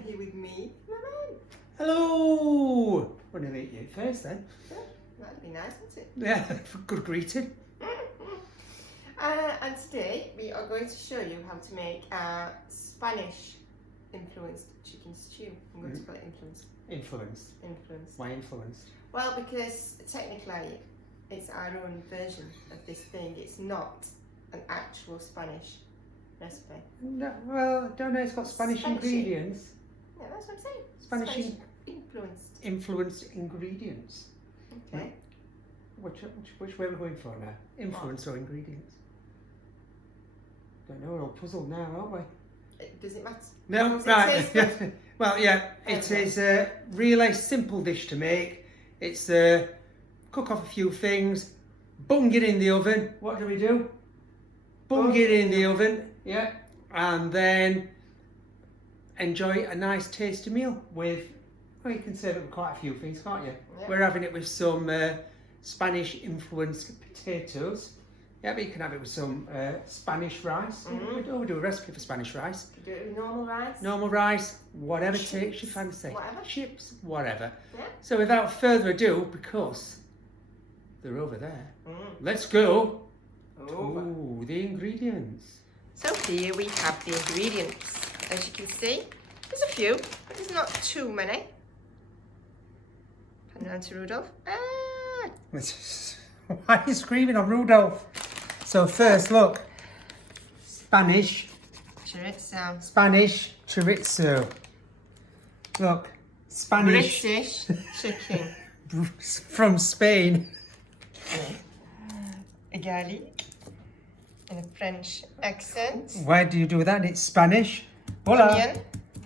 and here with me, my man. Hello! We're going to meet you first then. Yeah, that'd be nice, wouldn't it? Yeah, good greeting. And today we are going to show you how to make a Spanish influenced chicken stew. I'm going to call it influenced. Influenced. Influenced. Why influenced? Well, because technically it's our own version of this thing. It's not an actual Spanish recipe. No, well, I don't know, it's got Spanish ingredients. Yeah, that's what I'm saying. Spanish influenced. Influenced ingredients. Okay. Which way are we going for now? Influence or ingredients? Don't know, we're all puzzled now, aren't we? Does it matter? No, right. Well, yeah, it is a really simple dish to make. It's cook off a few things, bung it in the oven. What do we do? Bung it in the oven, yeah, and then enjoy a nice tasty meal with, well, you can serve it with quite a few things, can't you? Yeah. We're having it with some Spanish influenced potatoes. Yeah, but you can have it with some Spanish rice. We do a recipe for Spanish rice. You do it with normal rice? Normal rice, whatever chips, takes your fancy. Whatever. Chips, whatever. Yeah. So without further ado, because they're over there, let's go to the ingredients. So here we have the ingredients. As you can see, there's a few, but there's not too many. Hand around to Rudolph. Why are you screaming on Rudolph? So first, look, Spanish chorizo. Look, Spanish. British chicken. From Spain. A garlic and a French accent. Why do you do that? It's Spanish. Hola. Onion,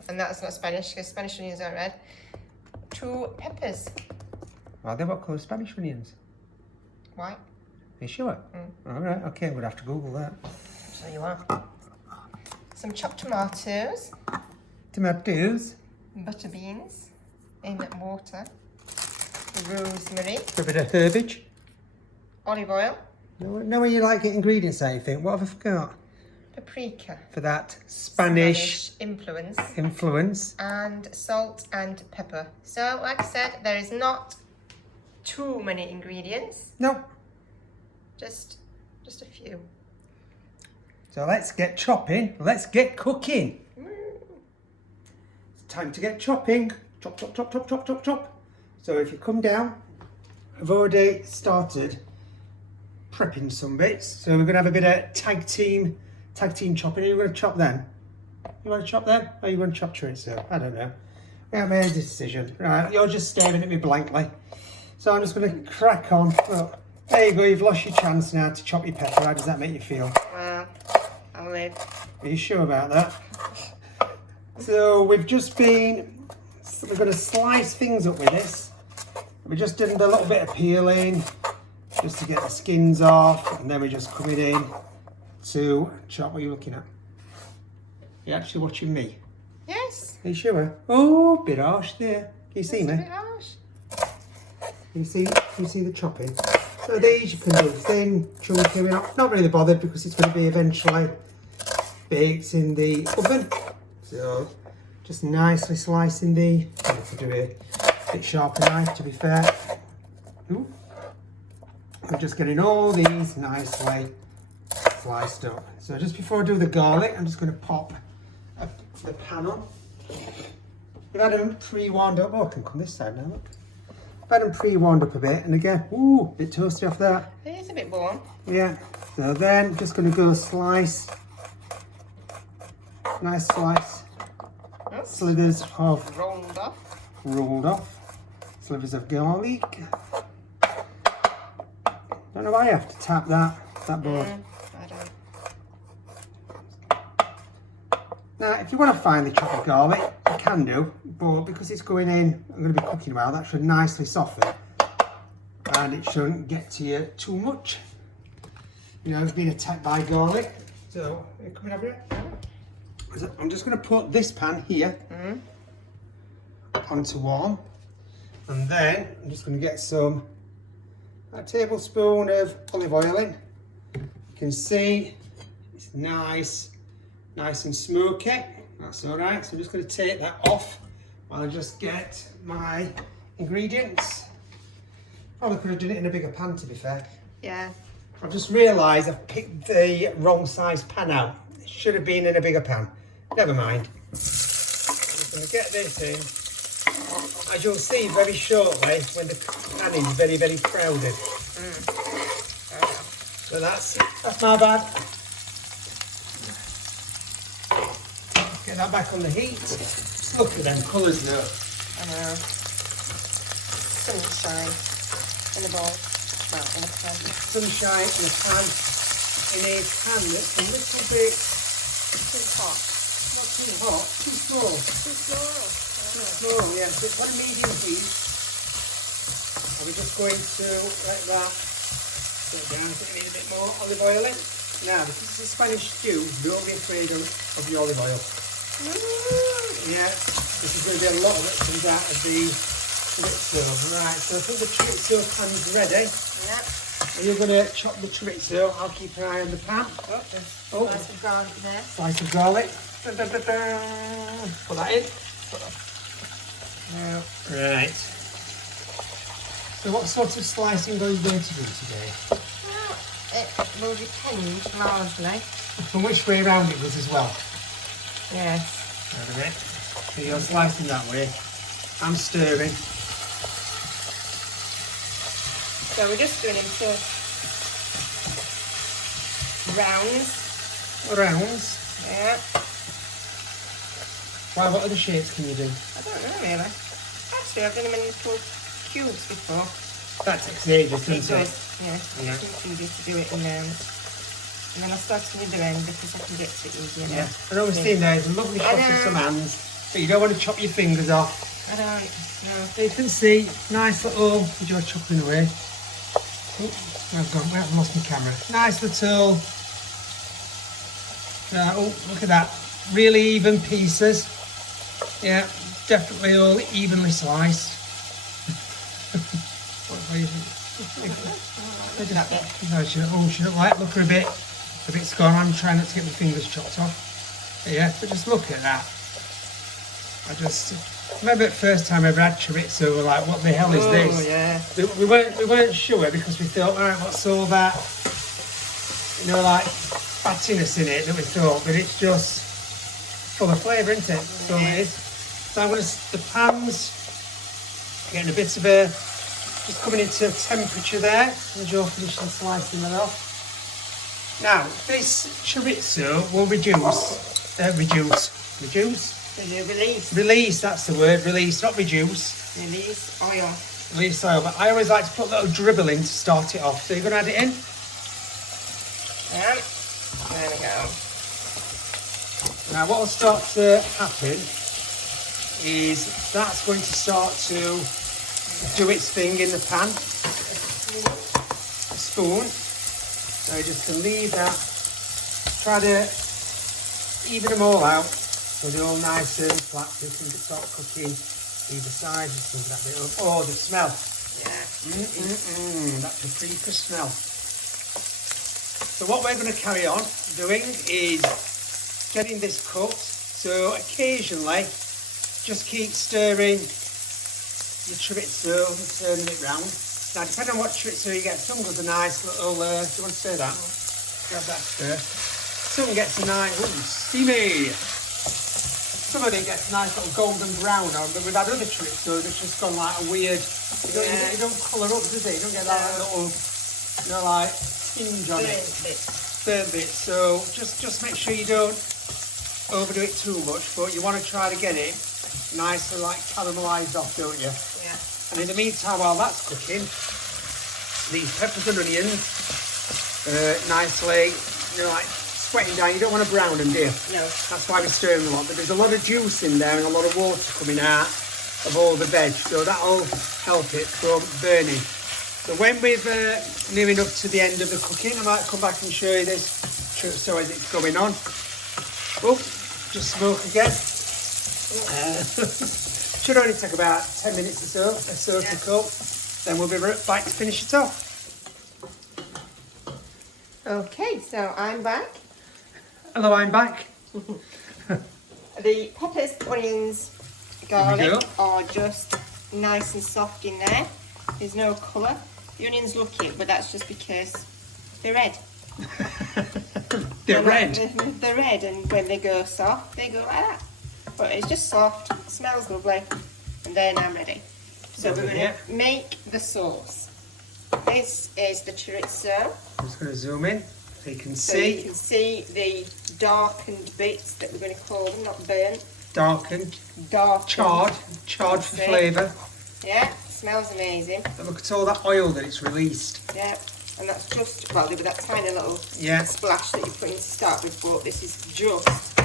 and that's not Spanish because Spanish onions are red. 2 peppers. Are they what colour Spanish onions? White. Are you sure? All right, okay, we'll have to Google that. So you are. Some chopped tomatoes. Tomatoes. Butter beans in water. Rosemary. A bit of herbage. Olive oil. Know where you like getting ingredients out, you think? What have I forgot? Paprika. For that Spanish influence. And salt and pepper. So, like I said, there is not too many ingredients. No. Just a few. So let's get chopping. Let's get cooking. It's time to get chopping. Chop, chop, chop, chop, chop, chop, chop. So if you come down, I've already started prepping some bits. So we're going to have a bit of tag team chopping. Are you going to chop then? You want to chop then? Or you want to chop chorizo? I don't know. We haven't made a decision. Right, you're just staring at me blankly. So I'm just going to crack on. Look, there you go, you've lost your chance now to chop your pepper. How does that make you feel? Well, I'll live. Are you sure about that? So we're going to slice things up with this. We just did a little bit of peeling just to get the skins off, and then we're just coming in to chop. What are you looking at? You're actually watching me? Yes. Are you sure? Oh, bit harsh there. Can you see me? A bit harsh. Can you see the chopping? So these you can do thin, chunky. We're not really bothered because it's going to be eventually baked in the oven. So just nicely slicing the. I have to do a bit sharper knife to be fair. Ooh. I'm just getting all these nicely sliced up. So just before I do the garlic, I'm just going to pop the pan on. We've had them pre-warmed up. Oh, I can come this side now. Look. I've had them pre-warmed up a bit, and again, ooh, a bit toasty off that. It is a bit warm. Yeah. So then, just going to go slice. Nice slice. Oops. Slivers of rolled off. Slivers of garlic. Don't know why I have to tap that board. I don't. Now, if you want to finely chop the garlic, you can do, but because it's going in, I'm going to be cooking a while, that should nicely soften, and it shouldn't get to you too much. You know, it's being attacked by garlic. So, are you coming over here? I'm just going to put this pan here onto warm, and then I'm just going to get a tablespoon of olive oil in. You can see it's nice and smoky. That's all right. So I'm just going to take that off while I just get my ingredients. Probably could have done it in a bigger pan, to be fair. Yeah. I've just realised I've picked the wrong size pan out. It should have been in a bigger pan. Never mind. I'm just going to get this in. As you'll see very shortly, when the pan is very, very crowded. So that's my bad. Get that back on the heat. Just look at them colours now. I know. Sunshine in the bowl. Well, in a pan. Sunshine in a pan. In a pan that's a little bit Too hot. not too hot, too small. Too small. Too small, yeah. So it's got a medium heat. And we're just going to let that go down. I think we need a bit more olive oil in. Now, because it's a Spanish stew, don't be afraid of the olive oil. Yeah, this is going to be a lot that comes out of the chorizo. Right, so I think the chorizo pan's ready. Yeah. You're going to chop the chorizo. I'll keep an eye on the pan. Oh, slice of garlic there. Slice of garlic. Dun, dun, dun, dun. Put that in. Right. So what sort of slicing are you going to do today? Well, it will depend largely. From which way around it was as well. Yes. Wait a minute. So you're slicing that way. I'm stirring. So we're just doing into rounds. Rounds. Yeah. Why, what other shapes can you do? I don't know really. Actually, I've done them in little cubes before. That takes ages, It doesn't it? does. Yeah. Yeah. It's easy to do it in rounds. And then I start on the other end because I can get to it easier. Yeah. I know we've seen there's a lovely shot of some hands, but you don't want to chop your fingers off. I don't know. So you can see, nice little, did you chopping away? Oh, I've lost my camera. Nice little, oh, look at that. Really even pieces. Yeah, definitely all evenly sliced. What do you think? Oh, she don't like, look her a bit scorn. I'm trying not to get my fingers chopped off. Yeah, but just look at that. I remember the first time I ever had chorizo, we're like, what the hell is this? Yeah. We weren't sure because we thought, alright, what's all that, like fattiness in it that we thought, but it's just full of flavour, isn't it? That's all it is. So I'm going to, the pan's getting a bit of a, just coming into temperature there, as you're finishing slicing that off. Now, this chorizo will release, that's the word, release, not reduce. Release oil. Release oil, but I always like to put a little dribble in to start it off. So you're going to add it in? Yeah. There we go. Now what will start to happen is that's going to start to do its thing in the pan. A spoon. So you just can leave that. Try to even them all out so they're all nice and flat so you can start cooking either side. Just move that bit up. Oh, the smell. Yeah. That paprika smell. So what we're going to carry on doing is getting this cooked. So occasionally, just keep stirring your chorizo and turning it round. Now, depending on what chorizo you get, some goes a nice little, do you want to stir that? Grab that stir. Some gets a nice, steamy. Some of it gets a nice little golden brown on, but we've had other chorizo that's just gone like a weird, you don't colour up, does it? You don't get that little, like, hinge on it. Burnt bit. So just make sure you don't overdo it too much, but you want to try to get it nicely like caramelised off, don't you? Yeah. And in the meantime, while that's cooking, these peppers and onions nicely, like sweating down. You don't want to brown them, do you? No. That's why we stir them a lot. But there's a lot of juice in there and a lot of water coming out of all the veg, so that'll help it from burning. So when we're near enough to the end of the cooking, I might come back and show you this so as it's going on. Oh, just smoke again. Should only take about 10 minutes or so to cook. Then we'll be right back to finish it off. Okay, so I'm back. Hello, I'm back. The peppers, onions, garlic are just nice and soft in there. There's no colour. The onions look it, but that's just because they're red. They're red? They're red, and when they go soft, they go like that. But it's just soft, smells lovely, and then I'm ready. So we're going to make the sauce. This is the chorizo. I'm just going to zoom in so you can So see. you can see the darkened bits that we're going to call them, not burnt. Darkened. Darkened. Charred for flavour. Yeah, smells amazing. And look at all that oil that it's released. Yeah, and that's just, well, with that tiny little splash that you put in to start with, but this is just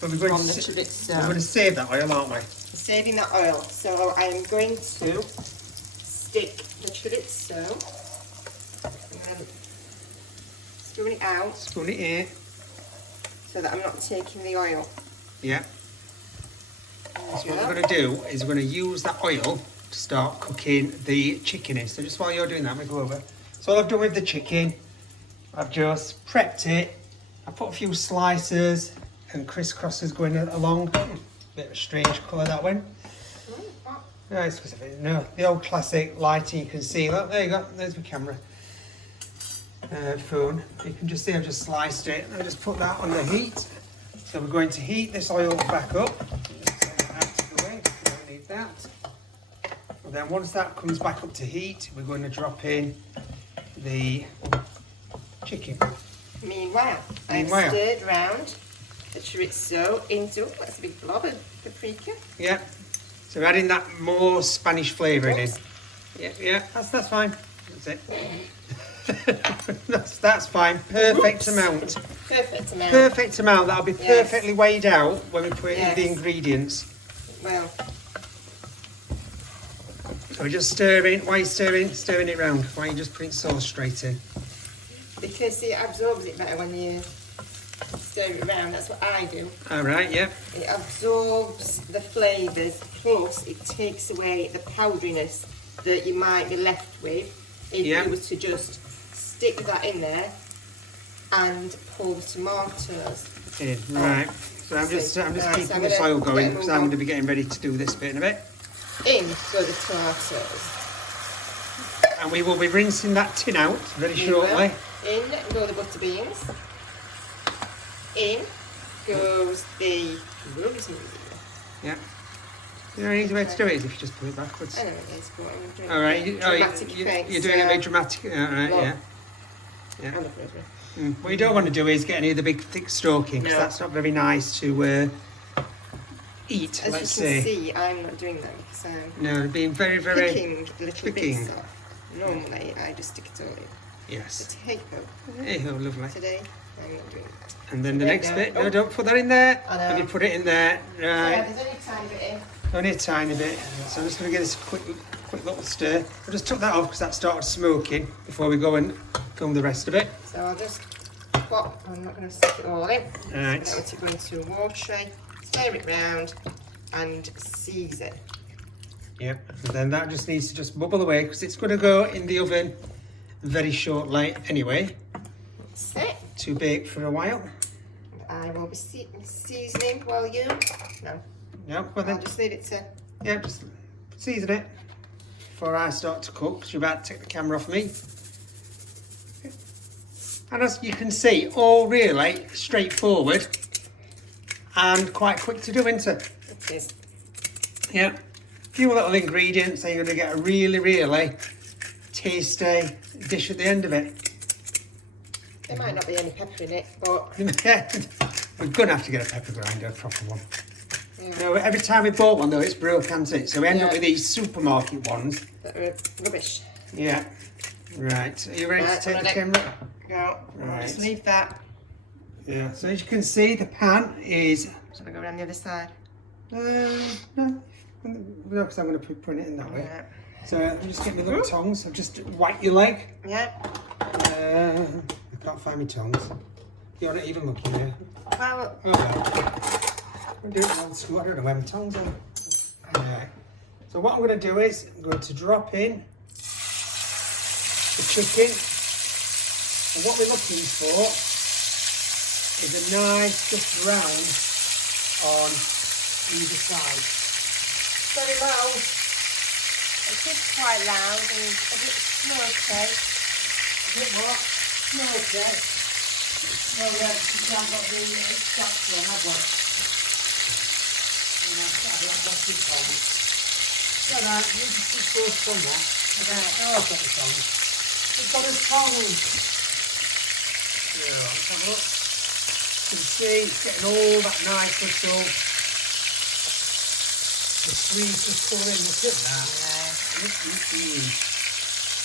But we're going to save that oil, aren't we? Saving that oil. So I am going to stick the chorizo and then spoon it out. Spoon it in. So that I'm not taking the oil. Yeah. So what we're going to do is we're going to use that oil to start cooking the chicken in. So just while you're doing that, we go over. So all I've done with the chicken, I've just prepped it. I put a few slices and crisscrosses going along. Bit of a strange colour that one. No, it's specific. No, the old classic lighting you can see. Look, there you go. There's my camera. Phone. You can just see I've just sliced it and I just put that on the heat. So we're going to heat this oil back up. So out of the way. We don't need that. And then once that comes back up to heat, we're going to drop in the chicken. Meanwhile, I've stirred round the chorizo into, that's a big blob of paprika. Yeah. So we're adding that more Spanish flavouring in. Yeah, that's fine. That's it. that's fine. Perfect amount. Perfect amount. Perfect amount. That'll be perfectly weighed out when we put in the ingredients. Well. So we're just stirring. Why are you stirring? Stirring it round. Why are you just putting sauce straight in? Because it absorbs it better when you stir it around. That's what I do. All right, yeah. It absorbs the flavours, plus it takes away the powderiness that you might be left with if you was to just stick that in there and pull the tomatoes in. Right. So I'm just keeping this oil going because I'm going to be getting ready to do this bit in a bit. In go the tomatoes. And we will be rinsing that tin out very shortly. In go the butter beans. In goes the rosemary. Yeah. You know, an easy way to do it is if you just put it backwards. I know it is, but I'm doing all right. You're doing it very dramatic. All right, look. yeah. What you don't want to do is get any of the big thick stroking because that's not very nice to eat, As let's you can say. see, I'm not doing that because I'm no, being very picking little bits off. Normally, I just stick it all in. Yes. But hey ho, lovely. Today, I'm not doing that. And then the next bit, no, don't put that in there. And you put it in there. Right. Yeah, there's only a tiny bit in. Only a tiny bit. So I'm just going to give this a quick little stir. I just took that off because that started smoking before we go and film the rest of it. So I'll just pop, I'm not going to stick it all in. Right. So I'm going to go into a water tray, stir it round and season. Yep. And then that just needs to just bubble away because it's going to go in the oven very shortly anyway. That's it. To bake for a while. I will be seasoning while you... No. No, well then. I'll just leave it to... Yeah, just season it before I start to cook because you're about to take the camera off me. And as you can see, all really straightforward and quite quick to do, isn't it? It is. Yeah. A few little ingredients and you're going to get a really, really tasty dish at the end of it. There might not be any pepper in it, but... We're going to have to get a pepper grinder, a proper one. Yeah. You know, every time we bought one though, it's broke, hasn't it? So we end up with these supermarket ones. That are rubbish. Yeah. Right. Are you ready to take the camera? Yeah. Right. Just leave that. Yeah. So as you can see, the pan is... Should I go around the other side? No, because I'm going to put it in that way. Yeah. So just get my little tongs. I've just whacked your leg. Yeah. I can't find my tongs. You're not even looking there. Well, I'm doing it old school. I don't know where my tongs are. Alright. So what I'm going to do is I'm going to drop in the chicken. And what we're looking for is a nice, just brown on either side. Very loud. It is quite loud and a bit smoky. A bit what? Smoky. Well, yeah, you can't got the extractor on, have we? You know, that's big tongs. So now, you just go from that. Oh, I've got the tongs. It's got his tongs. Yeah, let's have a look. You can see it's getting all that nice little, the sweet is coming, look at that. Yeah.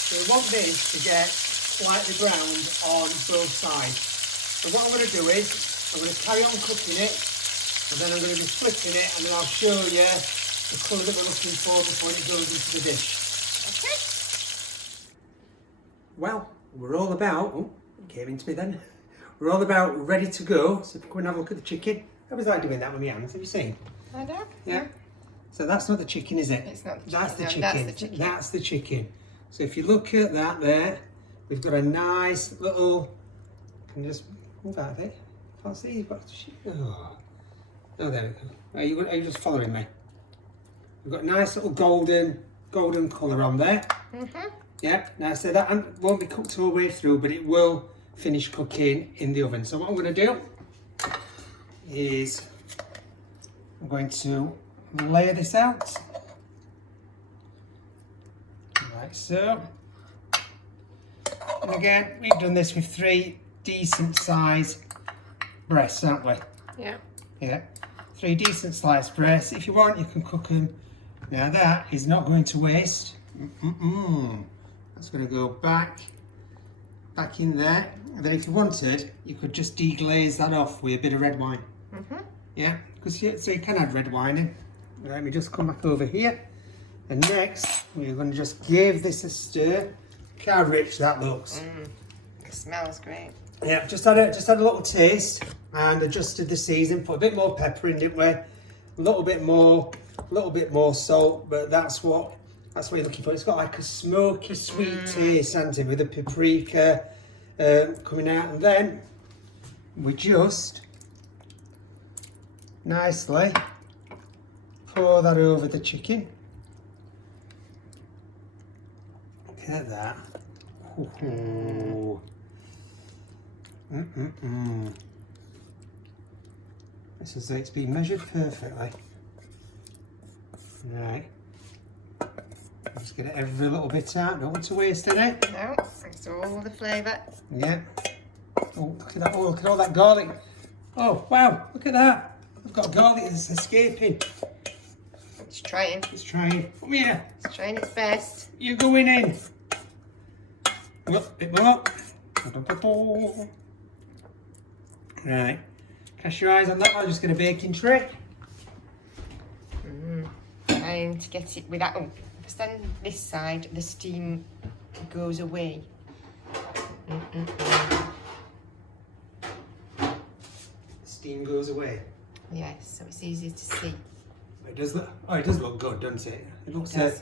So we want this to get slightly browned on both sides. So what I'm going to do is, I'm going to carry on cooking it, and then I'm going to be splitting it, and then I'll show you the colour that we're looking for before it goes into the dish. Okay. Well, we're all about, oh, it came into me then. We're all about ready to go. So if you come and have a look at the chicken. How was I doing that with my hands? Have you seen? I don't. Yeah. So that's not the chicken, is it? It's not the That's the chicken. chicken. No, that's the chicken. That's the chicken. So if you look at that there, we've got a nice little, can you just move out of it? Can't see, you've got, oh, there we go. Are you just following me? We've got a nice little golden colour on there. Mm-hmm. Yeah, now so that won't be cooked all the way through, but it will finish cooking in the oven. So what I'm going to do is I'm going to layer this out like so. And again, we've done this with 3 decent sized breasts, haven't we? Yeah. Yeah, 3 decent sized breasts. If you want, you can cook them. Now that is not going to waste. That's going to go back in there. And then if you wanted, you could just deglaze that off with a bit of red wine. Yeah, because so you can add red wine in. Let me just come back over here. And next, we're going to just give this a stir. Look how rich that looks. It smells great. Yeah, just had a little taste and adjusted the season. Put a bit more pepper in, didn't we? A little bit more salt, but that's what you're looking for. It's got like a smoky, sweet taste, hasn't it, with the paprika coming out, and then we just nicely pour that over the chicken. Look at that. Ooh. This is it's been measured perfectly. Right. Just get every little bit out. Don't want to waste any. No, it's all the flavour. Yeah. Oh, look at that. Oh, look at all that garlic. Oh, wow. Look at that. I've got garlic that's escaping. It's trying. It's trying. Come here. It's trying its best. You're going in. Look, a bit more. Right. Cast your eyes on that. I'm just going to bake in tray. Trying to get it without. Oh, if I stand this side, the steam goes away. The steam goes away. Yes, so it's easier to see. It does look. Oh, it does look good, doesn't it? It looks does.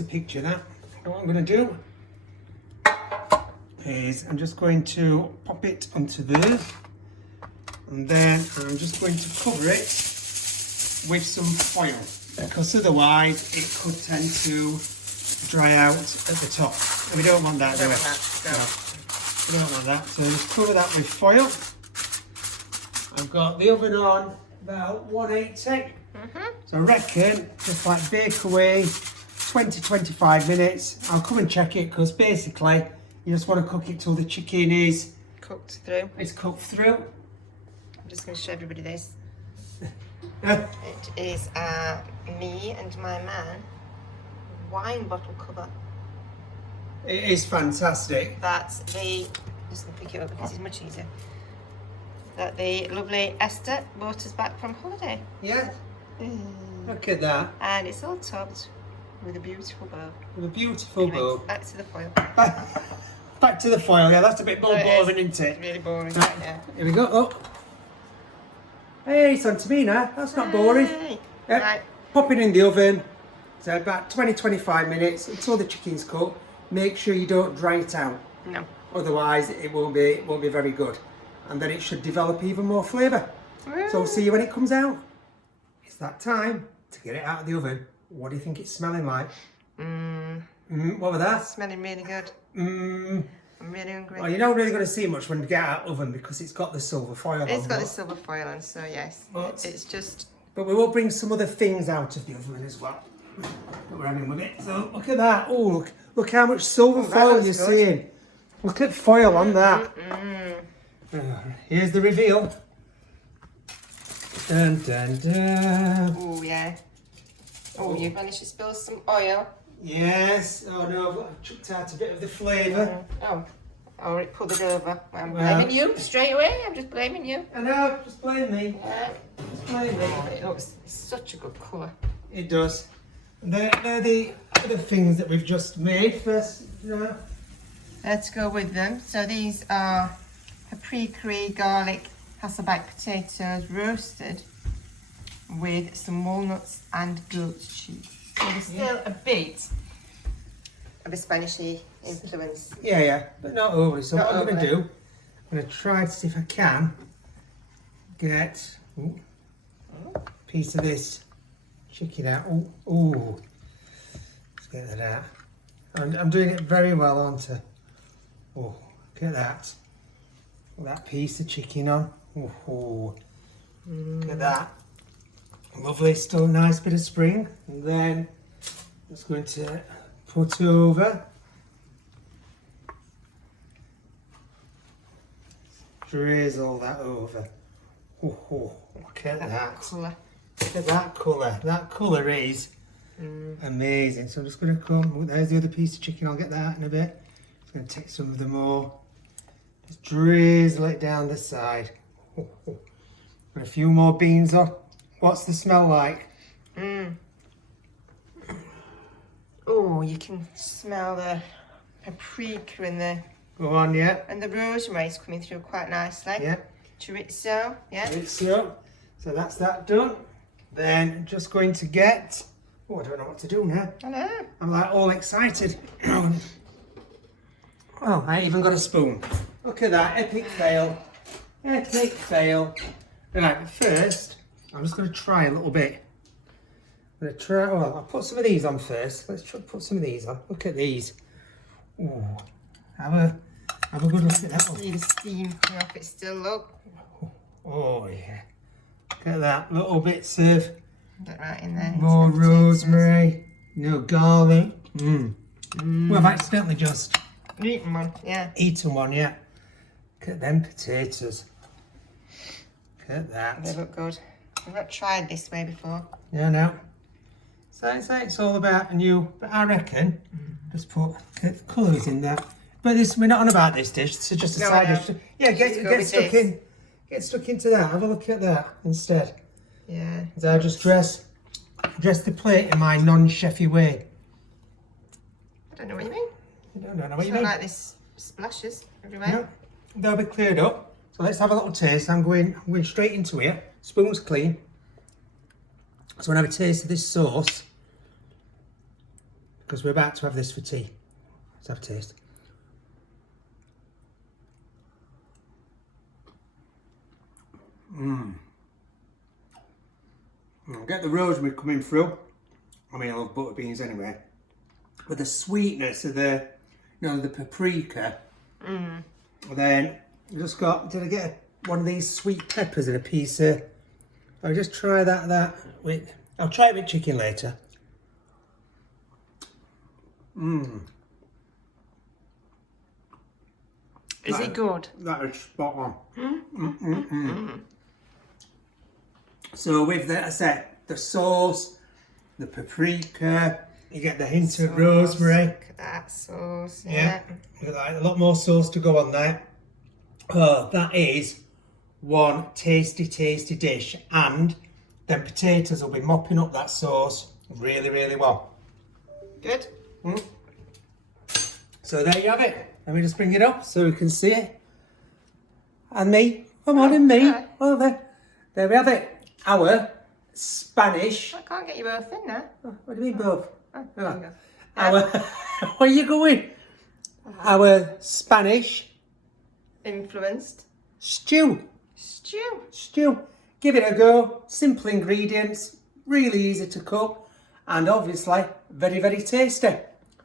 a picture that. And what I'm going to do is I'm just going to pop it onto there, and then I'm just going to cover it with some foil, because otherwise it could tend to dry out at the top. And we don't want that, do we? No. We don't want that. So just cover that with foil. I've got the oven on about 180. So I reckon just like bake away 20-25 minutes. I'll come and check it, because basically you just want to cook it till the chicken is Cooked through. It's cooked through. I'm just going to show everybody this. It It is me and my man wine bottle cover. is fantastic. That's the, just going to pick it up because it's much easier. That the lovely Esther brought us back from holiday. Yeah. Look at that. And it's all topped with a beautiful bow. With a beautiful Anyway, bow. back to the foil. Back to the foil. Yeah, that's a bit more No, it boring, is. isn't it? It's really boring. Right. Yeah. Here we go. Oh. Hey, it's on to me now. That's not boring. Hey. Yep. Right. Pop it in the oven. So about 20-25 minutes until the chicken's cooked. Make sure you don't dry it out. No. Otherwise, it won't be very good. And then it should develop even more flavour. So we'll see you when it comes out. it's that time to get it out of the oven. What do you think it's smelling like? What was that? Smelling really good. I'm really hungry. Well, you're not really going to see much when you get out of the oven because it's got the silver foil on. It's got the silver foil on, so yes. It's just... But we will bring some other things out of the oven as well that we're having with it. So look at that. Oh, look how much silver foil you're seeing. Look at foil on that. Here's the reveal. Dun, dun, dun. Oh, yeah. Oh, you've managed to spill some oil. Yes. Oh no, I've chucked out a bit of the flavour. Oh, I already pulled it over. I'm blaming you straight away. I'm just blaming you. I know, just blame me. Just blame me. Oh, it looks such a good colour. It does. They're the other things that we've just made first. Let's go with them. So these are paprika, garlic, Hasselback potatoes roasted with some walnuts and goat cheese. So there's still a bit of a Spanishy influence. Yeah, but not overly. So Not what I'm going to overly. do, I'm going to try to see if I can get a piece of this chicken out. Oh, let's get that out. I'm doing it very well, aren't I? Oh, look at that. That piece of chicken on. Look at that. Lovely, still a nice bit of spring. And then I'm just going to put over. Drizzle that over. Look at that. Colour. Look at that colour. That colour is amazing. So I'm just going to come. There's the other piece of chicken. I'll get that out in a bit. Just going to take some of the more. Just drizzle it down the side. Put a few more beans on. What's the smell like? Oh, you can smell the paprika and Go on, yeah. the rosemary's coming through quite nicely. Yeah. Chorizo, yeah. So that's that done. Then just going to get. Oh, I don't know what to do now. I know. I'm like all excited. Oh, I ain't even got a spoon. Look at that, epic fail. Epic fail. Right, first, I'm just going to try a little bit. I'm going to try, well, I'll put some of these on first. Let's try, put some of these on. Look at these. Ooh, have a good look at that one. See the steam coming off it still, look. Oh, yeah. Look at that, little bits of Get right in there. more rosemary, no garlic. Well, I've accidentally just Eaten one, yeah. eaten one, yeah. Look at them potatoes. Look at that. They look good. I've not tried this way before. Yeah, no. So it's all about a new, but I reckon just put colours in there. But this, we're not on about this dish. This is just a No, side I know. dish. Yeah, get Just go with stuck this. in. Get stuck into that. Have a look at that instead. Yeah. So I just dress the plate in my non-chefy way. I don't know what you mean. I don't know what It's you not mean. like this splashes everywhere. No, they'll be cleared up. So let's have a little taste. I'm going straight into here. Spoon's clean. So I'm going to have a taste of this sauce. Because we're about to have this for tea. Let's have a taste. I'll get the rosemary coming through. I mean, I love butter beans anyway. But the sweetness of the, the paprika. Then I just got, did I get one of these sweet peppers and a piece of, I'll just try that with, I'll try it with chicken later. Is it good? That is spot on. So with that, I said, the sauce, the paprika, you get the hint of rosemary. Look at that sauce. Yeah. You got a lot more sauce to go on there. Oh, that is one tasty, tasty dish. And then potatoes will be mopping up that sauce really, really well. Good. So there you have it. Let me just bring it up so we can see it. And me. Come on, and me. yeah. Well, there we have it. Our Spanish. I can't get you both in now. What do you mean both? Oh, there you go. Our, where are you going? Our Spanish Influenced. stew. Stew. Stew. Give it a go. Simple ingredients. really easy to cook, and obviously very, very tasty.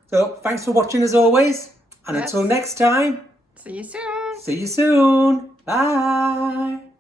So thanks for watching as always, and Yes. until next time, See you soon. see you soon. Bye.